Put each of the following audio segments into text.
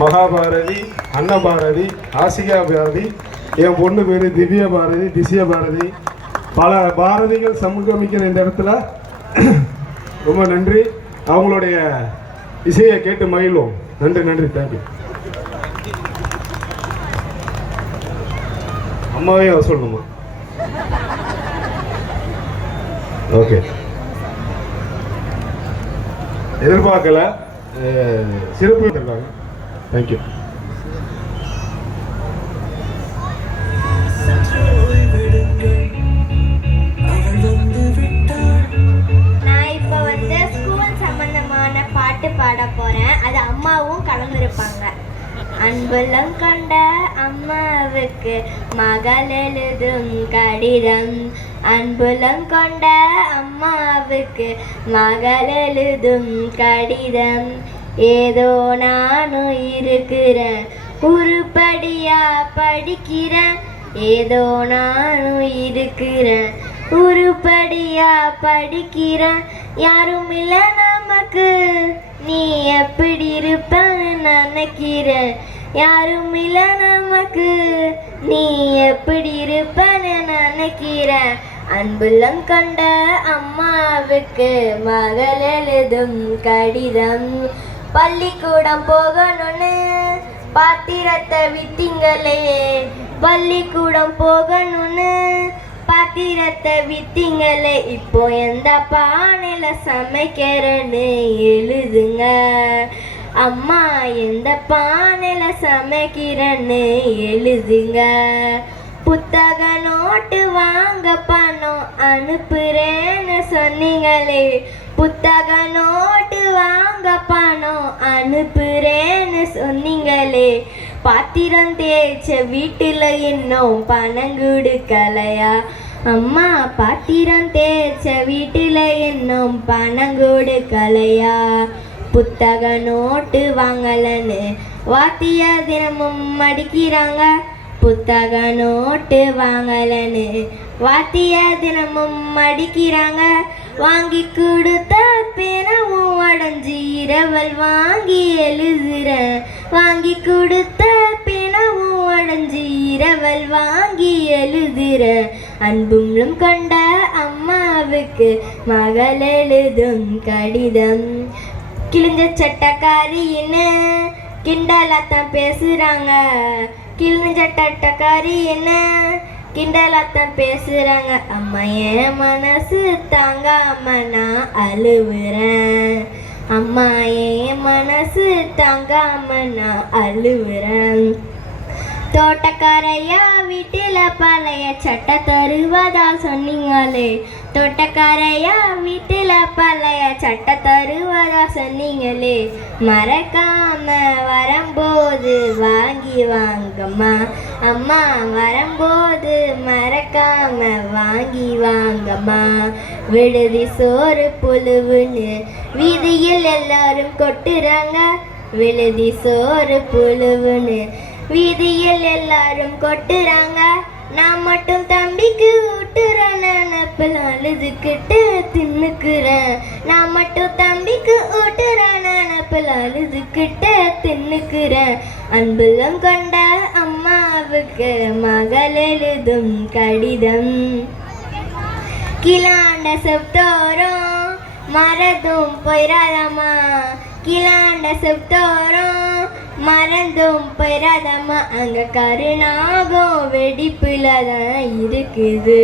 மகாபாரதி, அன்னபாரதி, ஆசிகா பாரதி, என் பொண்ணு பேர் திவ்யா பாரதி, திசிய பாரதி, பல பாரதிகள் சமூகமிக்கிற இந்த இடத்துல ரொம்ப நன்றி. அவங்களுடைய இசையை கேட்டு மகிழ்வோம். நன்றி நன்றி, தேங்க்யூ. அம்மாவே சொல்லணுமா? ஓகே, எதிர்பார்க்கல, சிறப்பு இருக்காங்க. தேங்க்யூ. நான் இப்போ ஸ்கூல் சம்பந்தமான பாட்டு பாட போறேன். அது அம்மாவும் கலந்துருப்பாங்க. அன்புலம் கொண்ட அம்மாவுக்கு மகள் எழுதும் கடிதம். அன்புலம் கொண்ட அம்மாவுக்கு மகள் எழுதும் கடிதம். ஏதோ நானும் இருக்கிறேன், உருப்படியா படிக்கிறேன். ஏதோ நானும் இருக்கிறேன், உருப்படியா படிக்கிறேன். யாரும் இல்லை நமக்கு, நீ எப்படி இருப்பன்னு நினைக்கிறேன். யாரும் இல்லை நமக்கு, நீ எப்படி இருப்பன்னு நினைக்கிறேன். அன்புள்ளம் கொண்ட அம்மாவுக்கு மகள் எழுதும் கடிதம். பள்ளிக்கூடம் போகணும்னு பாத்திரத்தை வித்தீங்களே, பள்ளிக்கூடம் போகணும்னு பாத்திரத்தை வித்தீங்களே. இப்போ எந்த பானையில சமைக்கிறேன்னு எழுதுங்க. அம்மா எந்த பானையில சமைக்கிறேன்னு எழுதுங்க. புத்தக நோட்டு வாங்க பணம் அனுப்புறேன்னு சொன்னீங்களே. புத்தக நோட்டு வாங்க பணம் அனுப்புறேன்னு சொன்னீங்களே. பாத்திரம் தேய்ச்ச வீட்டில் இன்னும் பணம் கொடுக்கலையா? அம்மா பாத்திரம் தேய்ச்ச வீட்டில் இன்னும் பணம் கொடுக்கலையா? புத்தக நோட்டு வாங்கலன்னு வாத்தியா தினமும் அடிக்கிறாங்க. புத்தக நோட்டு வாங்கலன்னு வாத்தியா தினமும் அடிக்கிறாங்க. வாங்கி கொடுத்த பேனவும் உடஞ்சி இரவல் வாங்கி எழுதுறேன். வாங்கி கொடுத்த பேனவும் உடஞ்சி இரவல் வாங்கி எழுதுறேன். அன்பும் கொண்ட அம்மாவுக்கு மகள் எழுதும் கடிதம். கிழிஞ்ச சட்டக்காரின்னு கிண்டலாத்தான் பேசுறாங்க. கிழிஞ்ச சட்டக்காரின்னு கிண்டலாத்தான் பேசுறாங்க. அம்மா என் மனசு தாங்காம நான் அழுவுறேன். அம்மா என் மனசு தாங்காம நான் அழுவுறேன். தோட்டக்காரையா வீட்டில் பழைய சட்டை தருவதா சொன்னீங்களே. தோட்டக்காரையா வீட்டில் பழைய சட்டை தருவதா சொன்னீங்களே. மறக்காம வரும்போது வாங்கி வாங்கம்மா. அம்மா வரும்போது மறக்காம வாங்கி வாங்கம்மா. விடுதி சோறு புழுவுன்னு வீதியில் எல்லாரும் கொட்டுறாங்க. விடுதி சோறு புழுவுன்னு வீதியில் எல்லாரும் கொட்டுறாங்க. நான் மட்டும் தம்பிக்கு ஊட்டுறேன். நினப்பில் அழுதுகிட்டு தின்னுக்குறேன். நான் மட்டும் தம்பிக்கு ஊட்டுறேன். நினப்பில் அழுதுகிட்டு தின்னுக்குறேன். அன்புலம் கொண்ட அம்மாவுக்கு மகள் எழுதும் கடிதம். கிளாண்ட செப்தோரம் மறந்தும் போயிராதம்மா. கிளாண்ட செப்தோரம் மறந்தும் போயிராதம்மா. அங்க கருணாகம் வெடிப்புல தான் இருக்குது.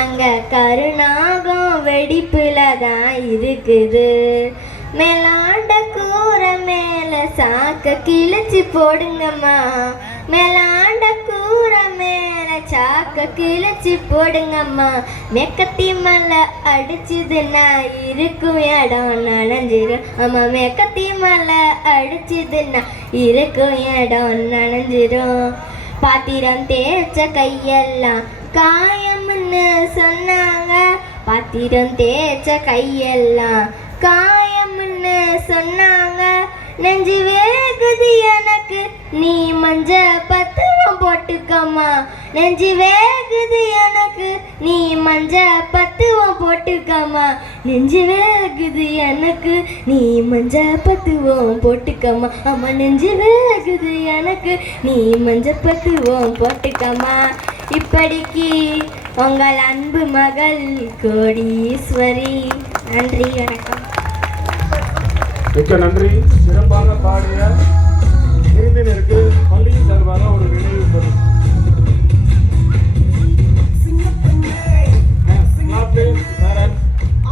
அங்க கருணாகம் வெடிப்புல தான் இருக்குது. மேலாண்ட கூரை மேல சாக்க கிழிச்சு போடுங்கம்மா. மேலாண்ட கூரை மேல சாக்க கிழிச்சு போடுங்கம்மா. மெக்கத்தி மலை அடிச்சுதுன்னா இருக்கும் இடம் நனைஞ்சிரும். அம்மா மெக்கத்தி மலை அடிச்சுதுன்னா இருக்கும் இடம் நனைஞ்சிரும். பாத்திரம் தேய்ச்ச கையெல்லாம் காயம்னு சொன்னாங்க. பாத்திரம் தேய்ச்ச கையெல்லாம் காயம்னு சொன்னாங்க. நெஞ்சு வேகுது எனக்கு நீ மஞ்ச பத்துவம் போட்டுக்கம்மா நெஞ்சு வேகுது எனக்கு நீ மஞ்ச பத்துவம் போட்டுக்கம்மா நெஞ்சு வேகுது எனக்கு நீ மஞ்ச பத்துவம் போட்டுக்கம்மா அம்மா நெஞ்சு வேகுது எனக்கு நீ மஞ்ச பத்துவம் போட்டுக்கம்மா இப்படிக்கு உங்கள் அன்பு மகள் கோடீஸ்வரி. நன்றி, வணக்கம். மிக்க நன்றி. சிறப்பாக பாடிய விருந்தினருக்கு பள்ளியின் சார்பாக ஒரு நினைவு பெறும்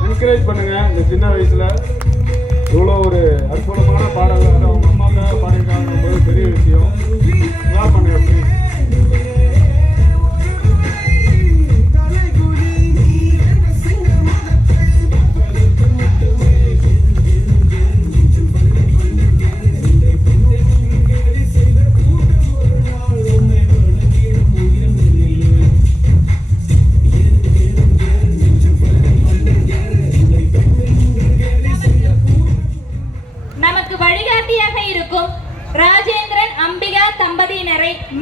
என்கரேஜ் பண்ணுங்க. இந்த சின்ன வயசுல இவ்வளோ ஒரு அற்புதமான பாடல்கள் அதை அவங்க அம்மாக்காக பாடியிருக்காங்க, பெரிய விஷயம். பண்ணுங்க please. நமக்கு வழிகாட்டியாக இருக்கும் ராஜேந்திரன் அம்பிகா தம்பதியினரை